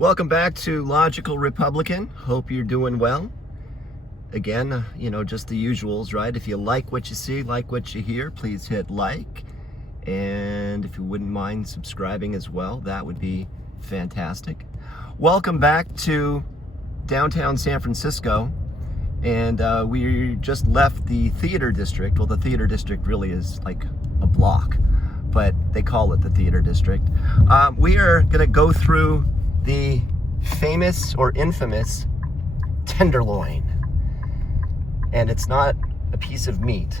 Welcome back to Logical Republican. Hope you're doing well. Again, just the usuals, right? If you like what you see, like what you hear, please hit like. And if you wouldn't mind subscribing as well, that would be fantastic. Welcome back to downtown San Francisco. And we just left the theater district. Well, the theater district really is like a block, but they call it the theater district. We are going to go through the famous or infamous tenderloin. And it's not a piece of meat.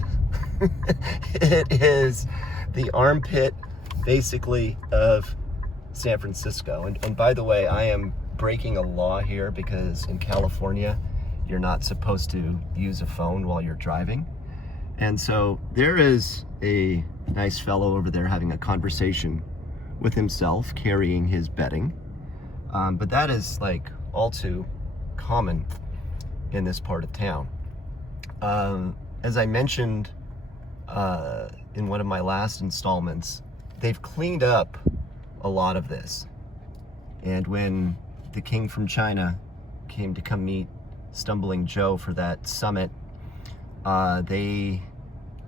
It is the armpit, basically, of San Francisco. And by the way, I am breaking a law here because in California, you're not supposed to use a phone while you're driving. And so there is a nice fellow over there having a conversation with himself, carrying his bedding. But that is like all too common in this part of town. As I mentioned in one of my last installments, they've cleaned up a lot of this. And when the king from China came to come meet Stumbling Joe for that summit, they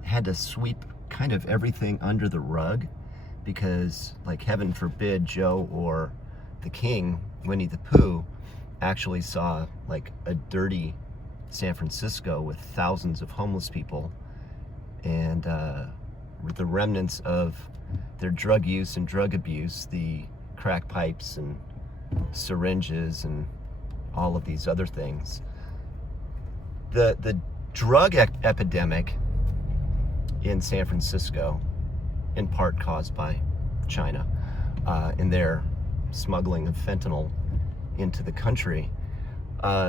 had to sweep kind of everything under the rug because, like, heaven forbid Joe or the king, Winnie the Pooh, actually saw like a dirty San Francisco with thousands of homeless people and the remnants of their drug use and drug abuse, the crack pipes and syringes and all of these other things. The drug epidemic in San Francisco, in part caused by China in their smuggling of fentanyl into the country,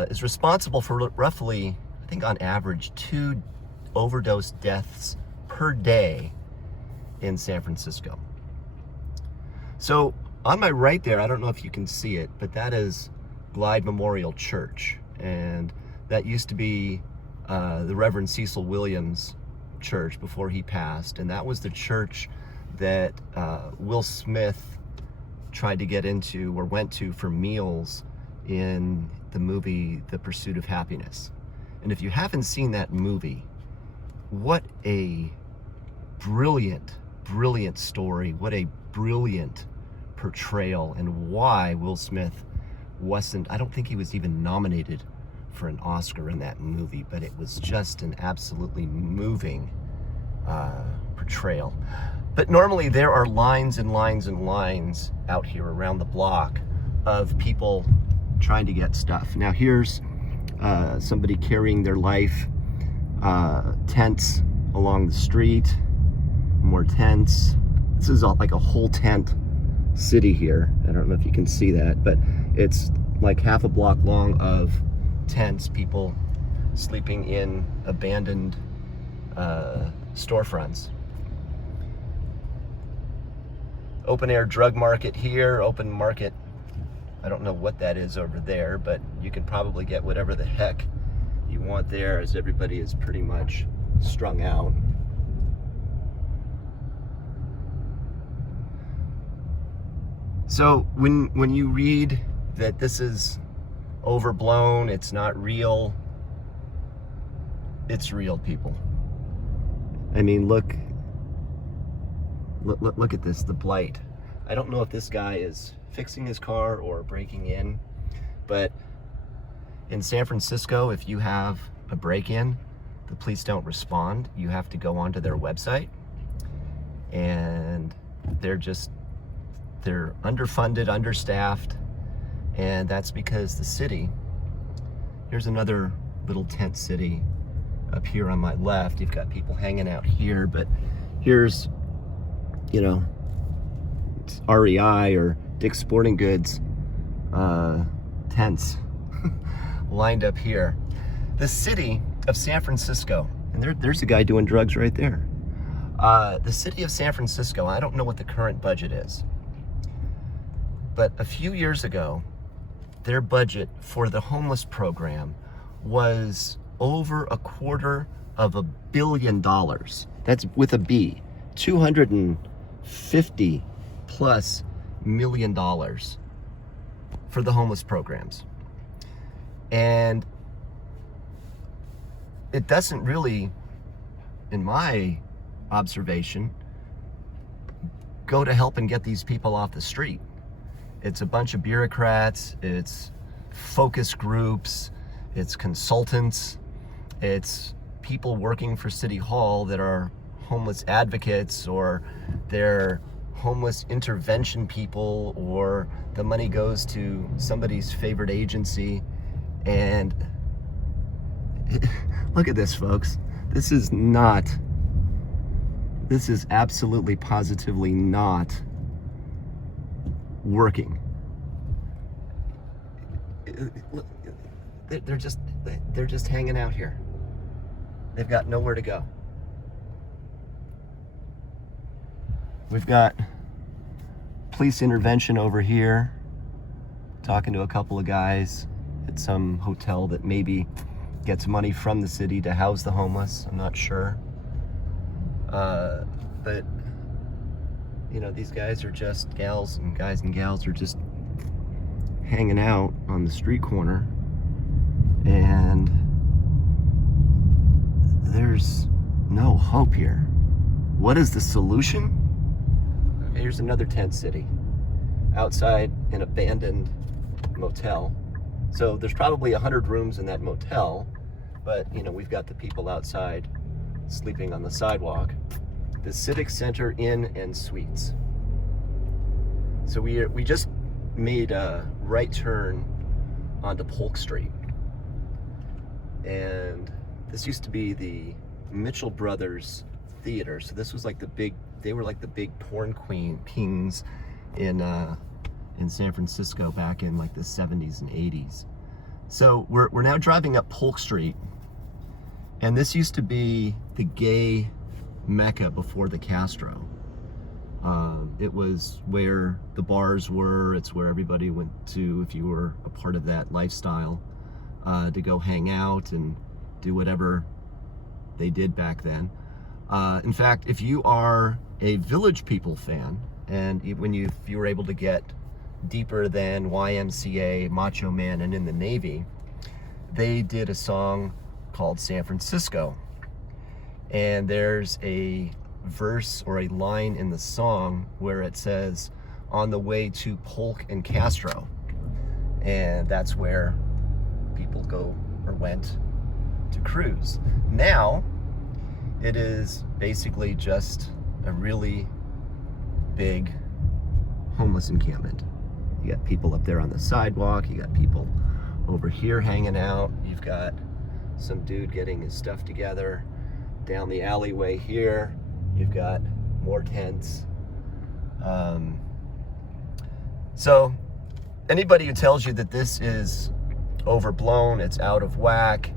is responsible for roughly, I think on average, 2 overdose deaths per day in San Francisco. So on my right there, I don't know if you can see it, but that is Glide Memorial Church. And that used to be the Reverend Cecil Williams Church before he passed. And that was the church that Will Smith tried to get into or went to for meals in the movie The Pursuit of Happiness. And if you haven't seen that movie, what a brilliant story, what a brilliant portrayal, and why Will Smith wasn't, I don't think he was even nominated for an Oscar in that movie, but it was just an absolutely moving portrayal. But normally there are lines and lines and lines out here around the block of people trying to get stuff. Now here's somebody carrying their life, tents along the street, more tents. This is like a whole tent city here. I don't know if you can see that, but it's like half a block long of tents, people sleeping in abandoned storefronts. Open air drug market here, open market, I don't know what that is over there, but you can probably get whatever the heck you want there, as everybody is pretty much strung out. So when you read that this is overblown, it's not real, it's real, people. I mean, look at this, the blight. I don't know if this guy is fixing his car or breaking in, but in San Francisco, if you have a break-in, the police don't respond. You have to go onto their website, and they're underfunded, understaffed, and that's because the city, here's another little tent city up here on my left. You've got people hanging out here, but here's, it's REI or Dick's Sporting Goods tents lined up here. The city of San Francisco, and there's a guy doing drugs right there. The city of San Francisco, I don't know what the current budget is, but a few years ago, their budget for the homeless program was over $250 million. That's with a B. $250+ million for the homeless programs. And it doesn't really, in my observation, go to help and get these people off the street. It's a bunch of bureaucrats, it's focus groups, it's consultants, it's people working for City Hall that are homeless advocates, or they're homeless intervention people, or the money goes to somebody's favorite agency. And look at this, folks. This is absolutely positively not working. They're just hanging out here. They've got nowhere to go. We've got police intervention over here, talking to a couple of guys at some hotel that maybe gets money from the city to house the homeless. I'm not sure. But, you know, these guys are just guys and gals are just hanging out on the street corner, and there's no hope here. What is the solution? Here's another tent city outside an abandoned motel. So there's probably 100 rooms in that motel, but you know, we've got the people outside sleeping on the sidewalk. The Civic Center Inn and Suites. So we just made a right turn onto Polk Street, and this used to be the Mitchell Brothers Theater. So this was like they were like the big porn kings in San Francisco back in like the 70s and 80s. So we're now driving up Polk Street, and this used to be the gay mecca before the Castro. It was where the bars were. It's where everybody went to if you were a part of that lifestyle, to go hang out and do whatever they did back then. In fact, if you are a Village People fan, and if you were able to get deeper than YMCA, Macho Man, and In the Navy, they did a song called San Francisco. And there's a verse or a line in the song where it says, on the way to Polk and Castro. And that's where people go or went to cruise. Now, it is basically just a really big homeless encampment. You got people up there on the sidewalk, you got people over here hanging out, you've got some dude getting his stuff together. Down the alleyway here, you've got more tents. So anybody who tells you that this is overblown, it's out of whack,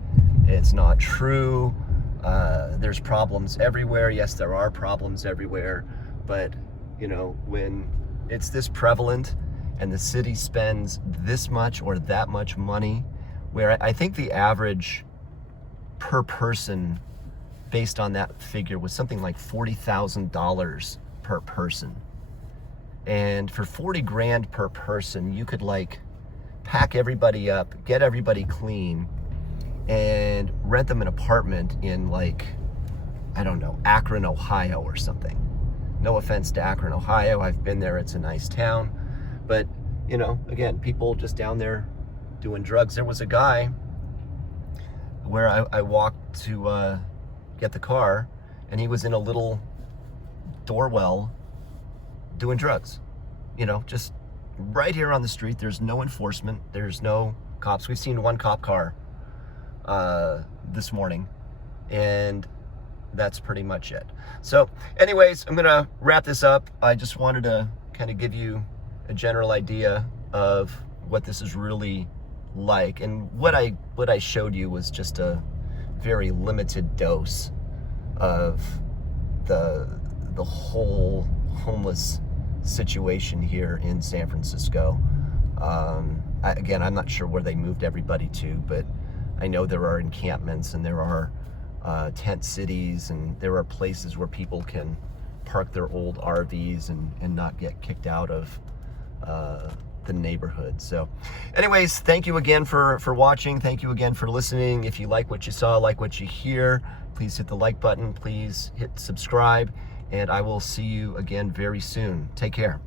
it's not true, there's problems everywhere. Yes, there are problems everywhere, but you know, when it's this prevalent and the city spends this much or that much money, where I think the average per person based on that figure was something like $40,000 per person. And for 40 grand per person, you could like pack everybody up, get everybody clean, and rent them an apartment in like, I don't know, Akron, Ohio or something. No offense to Akron, Ohio. I've been there. It's a nice town. But, you know, again, people just down there doing drugs. There was a guy where I walked to get the car, and he was in a little doorwell doing drugs. You know, just right here on the street. There's no enforcement. There's no cops. We've seen one cop car this morning, and that's pretty much it. So anyways, I'm gonna wrap this up. I just wanted to kind of give you a general idea of what this is really like, and what I showed you was just a very limited dose of the whole homeless situation here in San Francisco. Again, I'm not sure where they moved everybody to, but I know there are encampments and there are tent cities, and there are places where people can park their old RVs and not get kicked out of the neighborhood. So anyways, thank you again for watching. Thank you again for listening. If you like what you saw, like what you hear, please hit the like button. Please hit subscribe. And I will see you again very soon. Take care.